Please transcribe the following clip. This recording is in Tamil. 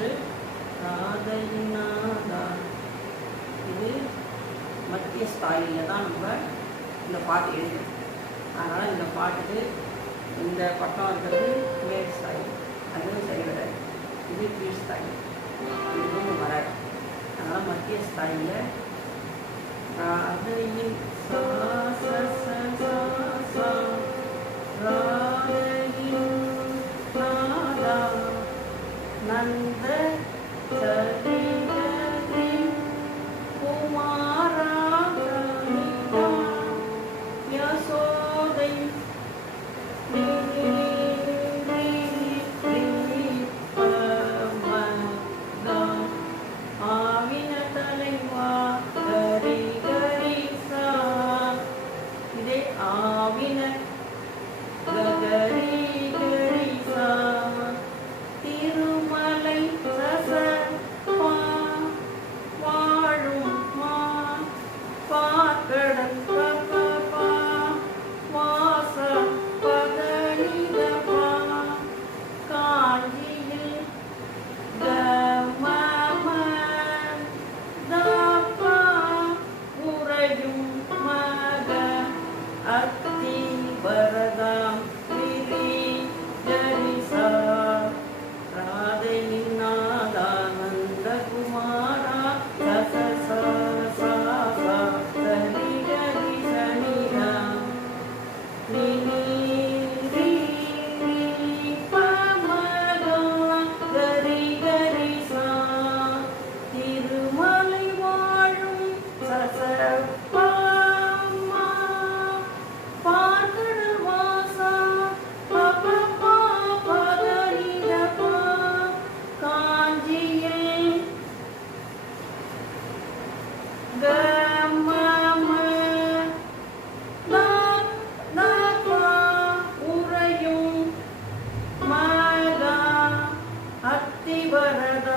ஒன்று ராதையினாதா. இது மத்திய ஸ்தாயில தான் நம்ம இந்த பாட்டு எழுதணும். அதனால் இந்த பாட்டுக்கு இந்த பட்டம் இருக்கிறது மேல் ஸ்தாயி, அதுவும் சரி வராது. இது கீழ் ஸ்தாயி, இதுவும் வராது. அதனால் மத்திய ஸ்தாயில ராதையின் சா ச ச சா சா ராதையின் நாதா நந்த சரிகரி குமாரா கணிதா யசோதை ஆவின தலைவா கரி கரி சா. இதே ஆவின கரி கரி சா. திருமலை சச பா வாழும் மா பாக்கடன் பா வாச பதனித பா. காஞ்சியில் கமம தபா உறையும் மக அத்தி வரதாம் விரி ஜரிசா. ராதையின் நாதா நந்த குமாரா சச சா சா சா சரி கரி சனிதா நினி ரி ரி பமகா கரி கரி சா. திருமலை வாழும் சச பாமா பார்க்கடல் வாசா பப பா பதனித பா. காஞ்சியில் கமம தபா உறையும் மகா அத்திவரத